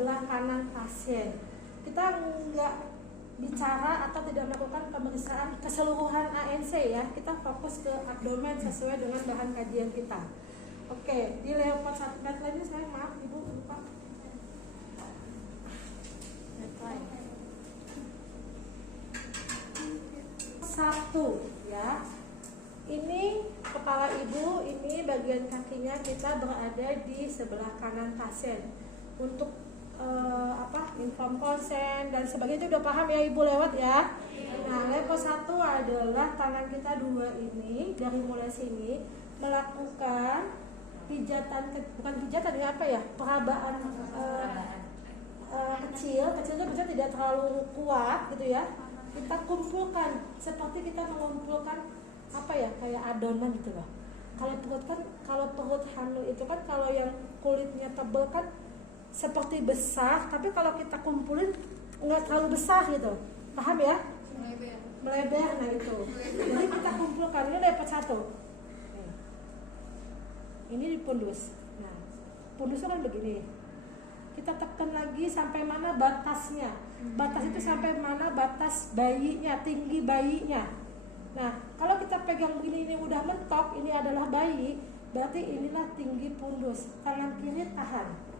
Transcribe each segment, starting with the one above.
sebelah kanan pasien. Kita nggak bicara atau tidak melakukan pemeriksaan keseluruhan ANC ya. Kita fokus ke abdomen sesuai dengan bahan kajian kita. Oke, di leopard 1 medline ini saya maaf Ibu lupa. Satu ya. Ini kepala ibu, ini bagian kakinya kita berada di sebelah kanan pasien. Untuk inform konsen dan sebagainya itu udah paham ya ibu lewat ya. Nah, level 1 adalah tangan kita dua ini dari mulai sini melakukan pijatan, bukan pijatan ya apa ya, perabaan kecil itu bisa tidak terlalu kuat gitu ya. Kita kumpulkan seperti kita mengumpulkan apa ya, kayak adonan gitu loh. Kalau perut hamil itu kan kalau yang kulitnya tebal kan seperti besar, tapi kalau kita kumpulin nggak terlalu besar gitu, paham ya? Melebar, nah itu. Jadi kita kumpulkan, ini dapat 1. Ini di pundus. Nah, pundusnya kan begini. Kita tekan lagi sampai mana batasnya. Batas itu sampai mana batas bayinya, tinggi bayinya. Nah, kalau kita pegang begini, ini udah mentok, ini adalah bayi, berarti inilah tinggi pundus. Tangan kiri tahan.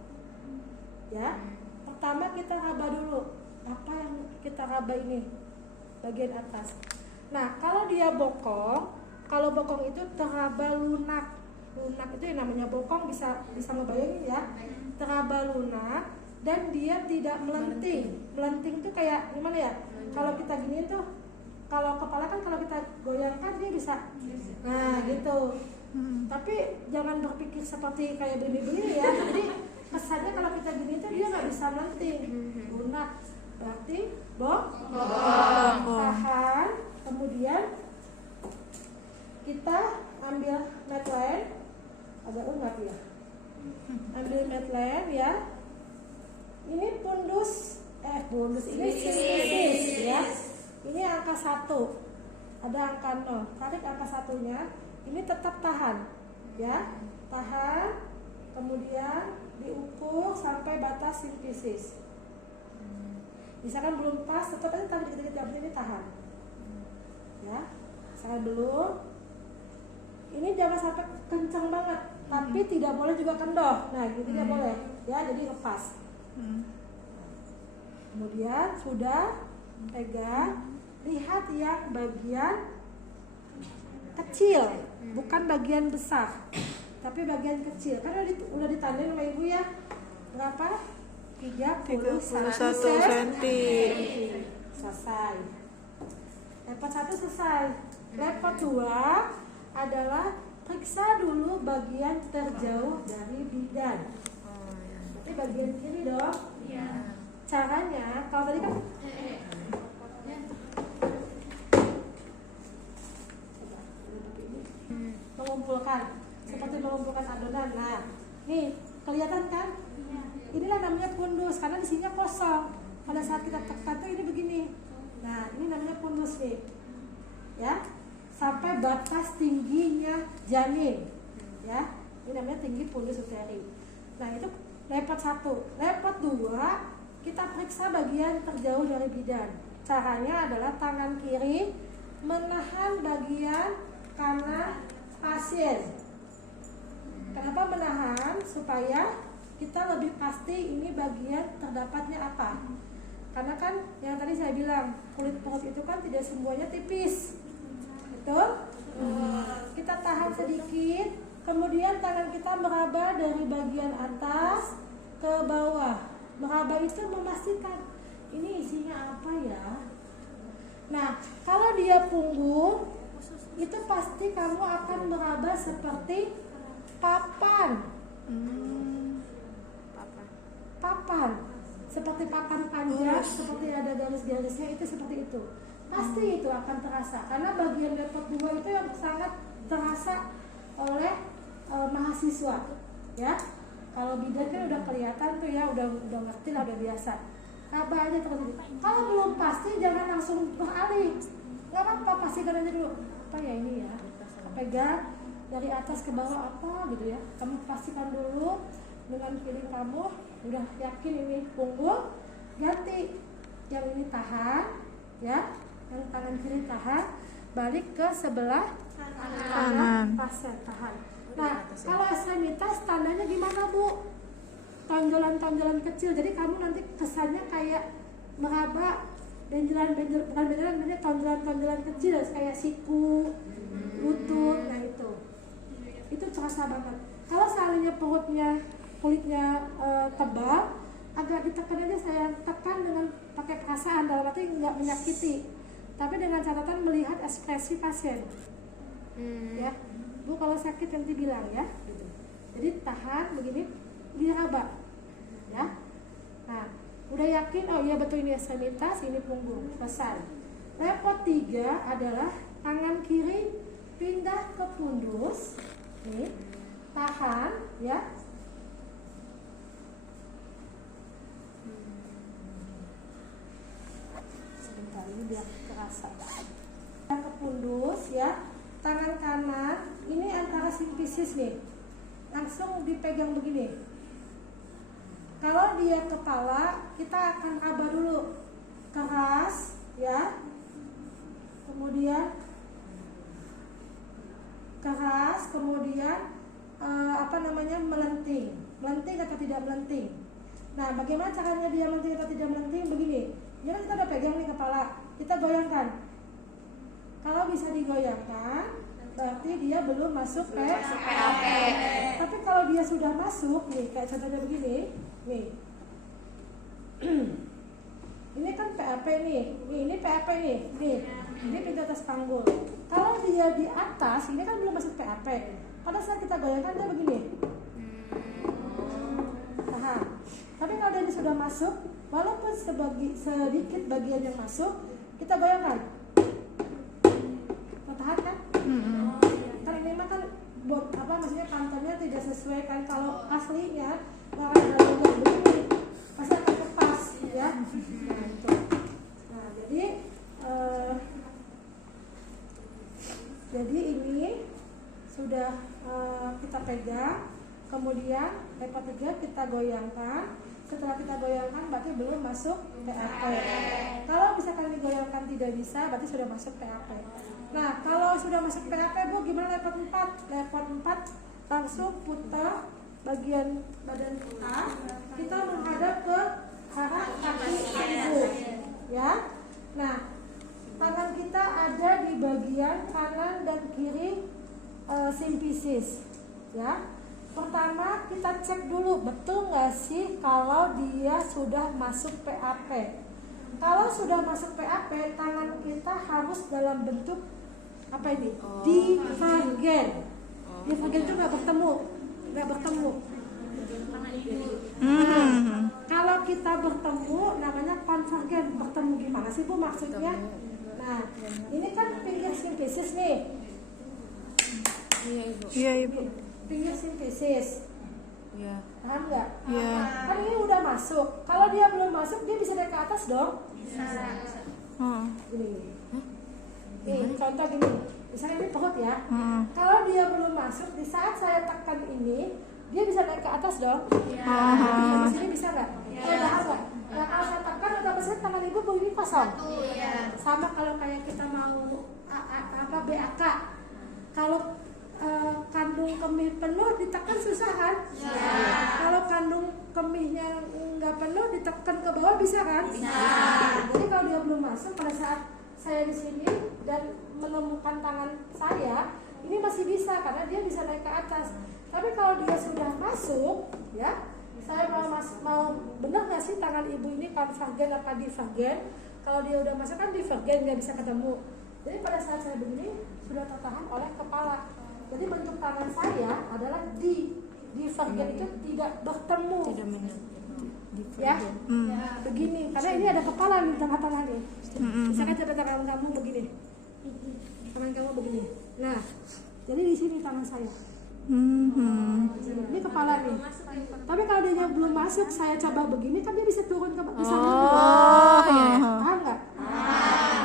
Ya, pertama kita raba dulu. Apa yang kita raba ini? Bagian atas. Nah, kalau dia bokong, kalau bokong itu teraba lunak. Lunak itu yang namanya bokong, bisa ngebayangin ya. Teraba lunak dan dia tidak melenting. Melenting itu kayak gimana ya? Kalau kita gini tuh, kalau kepala kan kalau kita goyangkan dia bisa. Nah, gitu. Tapi jangan berpikir seperti kayak begini-begini ya. Jadi kesannya kalau kita gini tuh dia nggak bisa melenting. Lunak berarti bokong. Tahan. Kemudian kita ambil medline. Agak ungat ya. Ambil medline ya. Ini pundus ini sisis ya. Ini angka 1. Ada angka 0. Tarik angka 1-nya. Ini tetap tahan ya. Tahan. Kemudian diukur sampai batas sifisis. Misalkan belum pas, tetap aja tarik dikit-dikit, ini tahan. Ya. Misalkan belum. Ini jangan sampai kencang banget, tapi tidak boleh juga kendor. Nah, gitu tidak boleh. Ya, jadi lepas. Kemudian sudah pegang, lihat yang bagian kecil, bukan bagian besar, tapi bagian kecil. Kan udah ditandain sama ibu ya. Berapa? 31 cm. Selesai. Level 1 selesai. Level 2 adalah periksa dulu bagian terjauh dari bidan. Berarti bagian kiri dong. Iya. Caranya, kalau tadi kan mengumpulkan, seperti mengumpulkan adonan. Nah, nih kelihatan kan? Inilah namanya pundus karena di sininya kosong. Pada saat kita tekan tuh ini begini. Nah, ini namanya pundus nih, ya, sampai batas tingginya janin, ya. Ini namanya tinggi pundus uteri. Nah, itu level 1. Level 2 kita periksa bagian terjauh dari bidan. Caranya adalah tangan kiri menahan bagian kanan pasien. Kenapa menahan? Supaya kita lebih pasti ini bagian terdapatnya apa. Karena kan yang tadi saya bilang, kulit perut itu kan tidak semuanya tipis. Betul? Kita tahan sedikit, kemudian tangan kita meraba dari bagian atas ke bawah. Meraba itu memastikan ini isinya apa ya. Nah, kalau dia punggung, itu pasti kamu akan meraba seperti papan. Papan. Seperti papan panjang, seperti ada garis-garisnya, itu seperti itu. Pasti itu akan terasa, karena bagian level 2 itu yang sangat terasa oleh mahasiswa, ya. Kalau bidan kan udah kelihatan tuh ya, udah ngerti lah, udah biasa. Apa aja terus. Kalau belum pasti jangan langsung beralih. Nggak apa-apa, pastikan aja dulu. Apa ya ini ya? Pegang dari atas ke bawah apa gitu ya. Kamu pastikan dulu. dengan feeling kamu udah yakin ini punggung, ganti yang ini tahan, ya, yang tangan kiri tahan, balik ke sebelah kanan pasien tahan. Nah, kalau ekstremitas tandanya gimana Bu? Tonjolan-tonjolan kecil, jadi kamu nanti kesannya kayak meraba bukan tonjolan-tonjolan kecil kayak siku, lutut, nah itu terasa banget. Kalau seandainya kulitnya tebal, agak ditekan aja, saya tekan dengan pakai perasaan, dalam arti nggak menyakiti, tapi dengan catatan melihat ekspresi pasien. Ya, Bu kalau sakit nanti bilang ya. Jadi tahan begini, diraba, ya. Nah, udah yakin, oh iya betul ini ekstremitas, ini punggung, selesai. Level 3 adalah tangan kiri pindah ke pundus, nih, tahan, ya. Sebentar ini biar terasa. Ke pundus, ya. Tangan kanan, ini antara simpisis nih, langsung dipegang begini. Kalau dia kepala, kita akan raba dulu, keras, ya. Kemudian keras, kemudian melenting atau tidak melenting. Nah, bagaimana caranya dia melenting atau tidak melenting? Begini, dia kan kita udah pegang nih kepala, kita goyangkan. Kalau bisa digoyangkan, berarti dia belum masuk PAP. Tapi kalau dia sudah masuk, nih kayak contohnya begini, nih. Ini kan PAP nih, ini PAP nih, ini pintu atas panggul. Kalau dia di atas, ini kan belum masuk PAP. Pada saat kita goyangkan dia begini. Tahan. Tapi kalau dia sudah masuk, walaupun sedikit bagian yang masuk, kita goyangkan. Tahan kan? Kan ini mah kan maksudnya kantornya tidak sesuai kan, kalau aslinya warna dalamnya begini pasti akan lepas, ya. Nah, itu. Nah, jadi ini sudah kita pegang, kemudian level 3 kita goyangkan. Setelah kita goyangkan berarti belum masuk PAP. Kalau misalkan digoyangkan tidak bisa, berarti sudah masuk PAP. Nah, kalau sudah masuk PAP, Bu, gimana level 4? Level 4 langsung putar bagian badan kita menghadap ke arah kaki ibu, ya. Nah, tangan kita ada di bagian kanan dan kiri simpisis, ya. Pertama kita cek dulu betul nggak sih kalau dia sudah masuk PAP. Kalau sudah masuk PAP, tangan kita harus dalam bentuk apa ini? Divergen. Divergen itu nggak bertemu. Kalau kita bertemu namanya konvergen. Bertemu gimana sih Bu maksudnya? Nah, ini kan pinggir simpisis nih. Iya Ibu. Pinggir simpisis. Iya. Paham nggak? Iya. Kan ini udah masuk. Kalau dia belum masuk, dia bisa naik ke atas dong. Bisa. Gini. Nih, contoh gini. Misalnya ini perut ya. Kalau dia belum masuk, di saat saya tekan ini, dia bisa naik ke atas dong. Di sini bisa nggak? Nggak. Nah, kalau saya tekan, otomatis tangan ibu begini kosong. Sama kalau kayak kita mau BAK. Kalau kandung kemih penuh ditekan susah kan? Kalau kandung kemihnya nggak penuh ditekan ke bawah bisa kan? Jadi kalau dia belum masuk, pada saat saya di sini dan menemukan tangan saya, ini masih bisa karena dia bisa naik ke atas. Tapi kalau dia sudah masuk, ya, saya mau benar nggak sih tangan ibu ini konvergen apa divergen? Kalau dia udah masuk kan divergen, nggak bisa ketemu. Jadi pada saat saya begini sudah tertahan oleh kepala. Jadi bentuk tangan saya adalah divergen itu tidak bertemu. Ya, begini. Karena ini ada kepala di tengah-tengah nih. Misalkan coba tangan kamu begini, tangan kamu begini. Nah, jadi di sini tangan saya. Ini kepala nih. Tapi kalau dia belum masuk, saya coba begini, kan dia bisa turun ke bisa iya. paham nggak?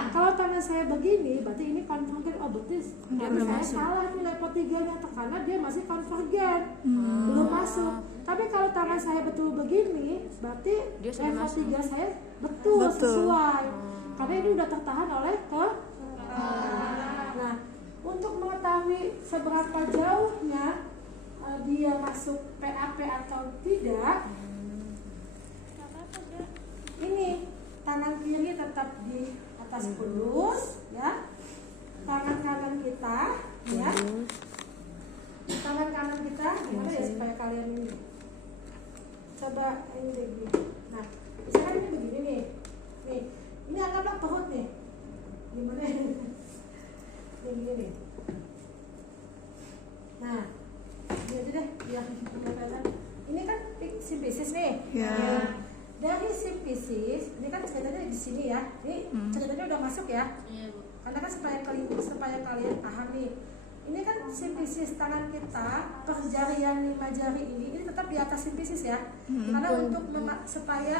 Kalau tangan saya saya begini, berarti ini konvergen. Oh berarti saya salah nih level 3-nya, karena dia masih konvergen, belum masuk. Tapi kalau tangan saya betul begini, berarti level 3 saya betul sesuai, karena ini udah tertahan oleh Nah, untuk mengetahui seberapa jauhnya dia masuk PAP atau tidak, ini tangan kiri tetap di atas pundus, ya. Tangan kanan kita, ya. Tangan kanan kita, gimana ya supaya kalian ini? Coba ini begini. Nah, misalkan ini begini nih. Nih, ini anggaplah perut nih. Gimana? Begini nih. Nah, ini aja deh, biar kelihatan. Ini kan simpisis nih. Ya. Dari simpisis, ini kan ceritanya di sini ya. Ini ceritanya udah masuk ya. Iya, Bu. Karena kan supaya kalian paham nih. Ini kan simpisis tangan kita, perjarian 5 jari ini tetap di atas simpisis ya. Karena untuk supaya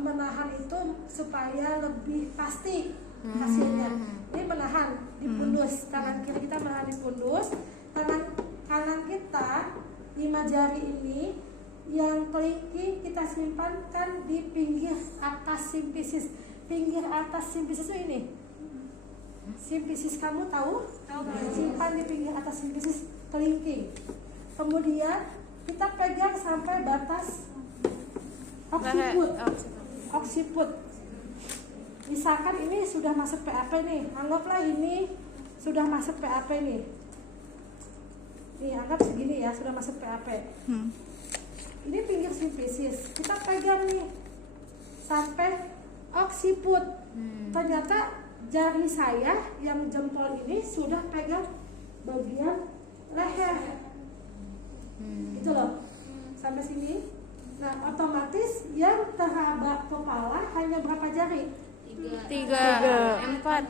menahan itu supaya lebih pasti hasilnya. Ini menahan di pundus, tangan kiri kita menahan di pundus, tangan kanan kita 5 jari ini yang kelingking kita simpankan di pinggir atas simpisis. Pinggir atas simpisis itu ini. Simpisis kamu tahu? Simpan di pinggir atas simpisis kelingking. Kemudian kita pegang sampai batas oksiput. Misalkan ini sudah masuk PAP nih. Anggaplah ini sudah masuk PAP nih. Nih, anggap segini ya, sudah masuk PAP. Ini pinggir simpisis, kita pegang nih sampai oksiput. Ternyata jari saya yang jempol ini sudah pegang bagian leher, gitu loh, sampai sini. Nah, otomatis yang teraba kepala hanya berapa jari? 3, 4.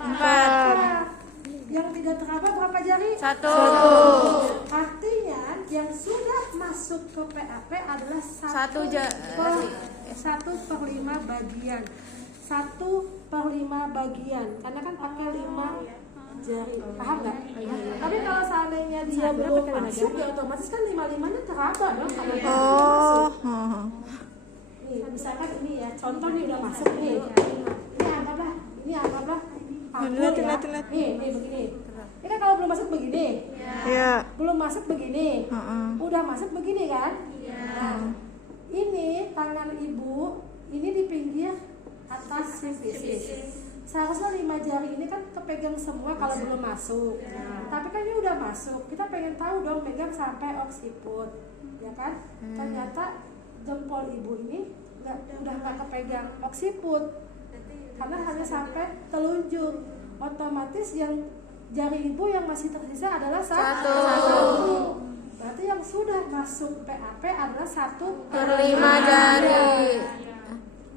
Yang tidak teraba berapa jari? 1. Artinya yang sudah masuk ke PAP adalah 1/5 bagian. 1/5 bagian. Karena kan pakai 5 jari. Paham nggak? Tapi kalau seandainya dia belum masuk, ya otomatis kan 5/5-nya teraba dong. Nih, misalkan ini ya, contoh nih udah masuk nih. Ini anggaplah paku ya. Nih begini. Ini kan kalau belum masuk begini. Iya. Belum masuk begini. Udah masuk begini kan? Nah, ini tangan ibu ini di pinggir atas simpisis. Seharusnya 5 jari ini kan kepegang semua kalau belum masuk. Tapi kan ini udah masuk. Kita pengen tahu dong pegang sampai oksiput, ya kan? Ternyata jempol ibu ini udah nggak kepegang oksiput, karena hanya sampai telunjuk. Otomatis yang jari ibu yang masih tersisa adalah 1. Berarti yang sudah masuk PAP adalah 1/5 jari.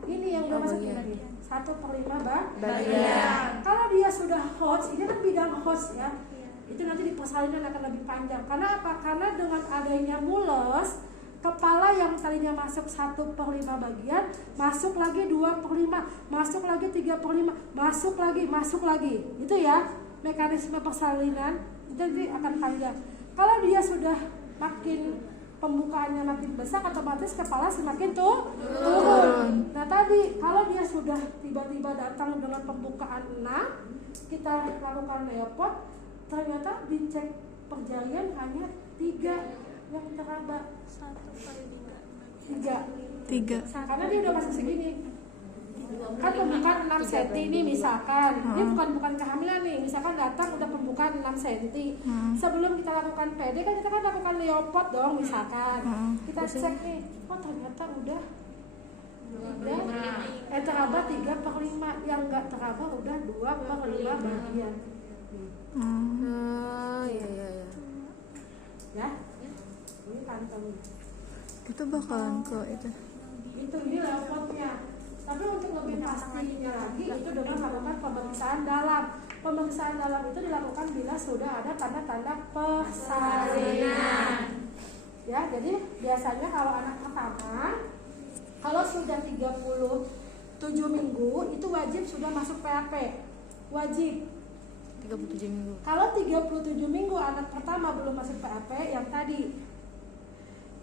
Ini yang udah masuk ini 1/5 bagian. Kalau dia sudah host, ini kan bidang host ya. Itu nanti di persalinan akan lebih panjang. Karena apa? Karena dengan adanya mules, kepala yang tadinya masuk 1/5 bagian, masuk lagi 2/5, masuk lagi 3/5, masuk lagi. Itu ya mekanisme persalinan. Itu nanti akan panjang. Kalau dia sudah makin pembukaannya makin besar, otomatis kepala semakin turun. Nah tadi kalau dia sudah tiba-tiba datang dengan pembukaan 6, kita lakukan leopard, ternyata dicek perjarian hanya 3 yang teraba. 3. Karena dia udah masuk segini. Kan pembukaan 6 cm ini misalkan. Ini bukan kehamilan nih. Misalkan datang udah pembukaan 6 cm. Sebelum kita lakukan PD kan kita kan lakukan leopard dong misalkan. Kita cek nih. Oh ternyata udah teraba 3/5. Yang enggak teraba udah 2/5 bagian. Iya. Ya. Ini kantong. Itu bakalan ke itu. Ini leopardnya. Tapi untuk lebih pastinya lagi itu dengan melakukan pemeriksaan dalam. Pemeriksaan dalam itu dilakukan bila sudah ada tanda-tanda persalinan. Ya, jadi biasanya kalau anak pertama, kalau sudah 37 minggu itu wajib sudah masuk PAP. Wajib. 37 minggu. Kalau 37 minggu anak pertama belum masuk PAP, yang tadi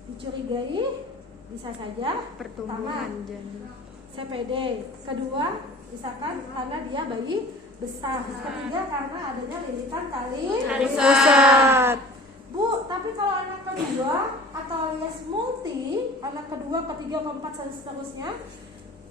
dicurigai bisa saja Pertumbuhan pertama janin. CPD, kedua misalkan karena dia bayi besar, ketiga karena adanya lilitan tali Pusat. Bu, tapi kalau anak kedua atau alias multi, anak kedua, ketiga, keempat, dan seterusnya,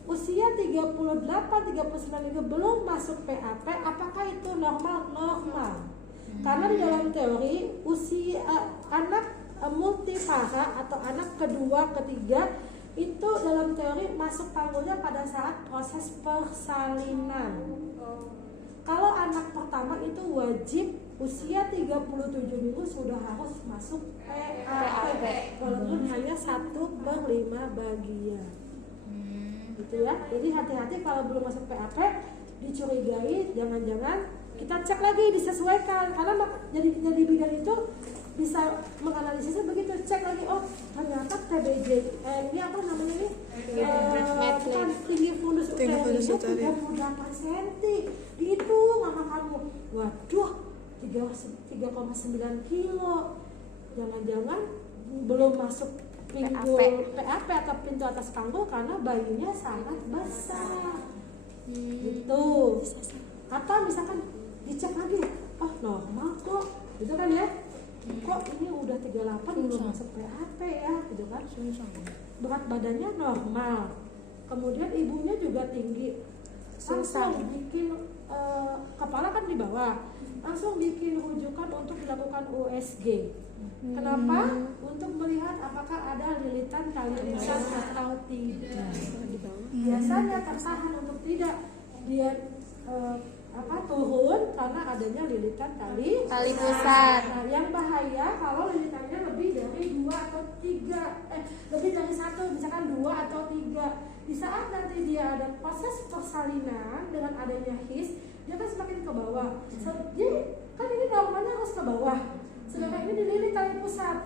usia 38-39 minggu belum masuk PAP, apakah itu normal? Normal. Karena di dalam teori usia anak multipara atau anak kedua, ketiga itu dalam teori masuk panggulnya pada saat proses persalinan. Kalau anak pertama itu wajib usia 37 minggu sudah harus masuk PAP walaupun hanya 1/5 bagian. Gitu ya. Jadi hati-hati kalau belum masuk PAP dicurigai, jangan-jangan kita cek lagi disesuaikan karena jadi bidan itu bisa menganalisisnya begitu, cek lagi, oh ternyata TBJ ini apa namanya ini bukan tinggi fundus uterinya 38 cm, dihitung sama kamu, waduh 3,9 kilo, jangan-jangan belum masuk pintu PAP atau pintu atas panggul karena bayinya sangat besar. Gitu. Atau misalkan dicek lagi, oh normal kok, gitu kan ya, kok ini udah 38 belum masuk PAP ya, gitu kan, berat badannya normal, kemudian ibunya juga tinggi, langsung bikin kepala kan di bawah, langsung bikin rujukan untuk dilakukan USG. Kenapa? Untuk melihat apakah ada lilitan tali pusat atau tidak. Biasanya tertahan untuk tidak dia turun karena adanya lilitan tali pusat. Nah, yang bahaya kalau lilitannya lebih dari 2 atau 3, lebih dari 1, misalkan 2 atau 3. Di saat nanti dia ada proses persalinan dengan adanya his, dia kan semakin ke bawah. Jadi kan ini normalnya harus ke bawah. Sedangkan ini dililit tali pusat.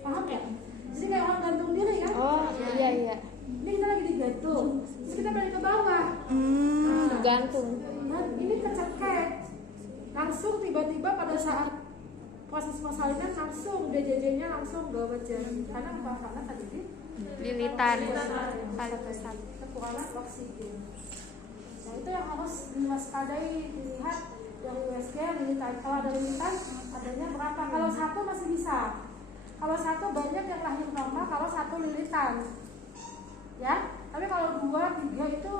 Paham ya? Jadi kayak orang gantung diri kan? Oh iya. Ini kita lagi digantung, terus kita balik ke bawah. Gantung. Nah, ini kecekek. Langsung tiba-tiba pada saat proses persalinan langsung DJJ-nya langsung gawat jadi. Karena tadi Lilitan tali pusat. kekurangan oksigen. Nah, itu yang harus diwaspadai, dilihat dari USG lilitan. Kalau ada lilitan adanya berapa? Kalau 1 masih bisa. Kalau 1 banyak yang lahir normal, kalau 1 lilitan. Ya, tapi kalau 2, 3 itu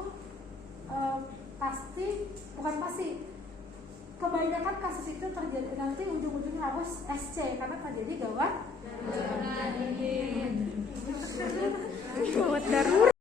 bukan pasti. Kebanyakan kasus itu terjadi nanti ujung-ujungnya harus SC karena terjadi gawat. Gawat darurat.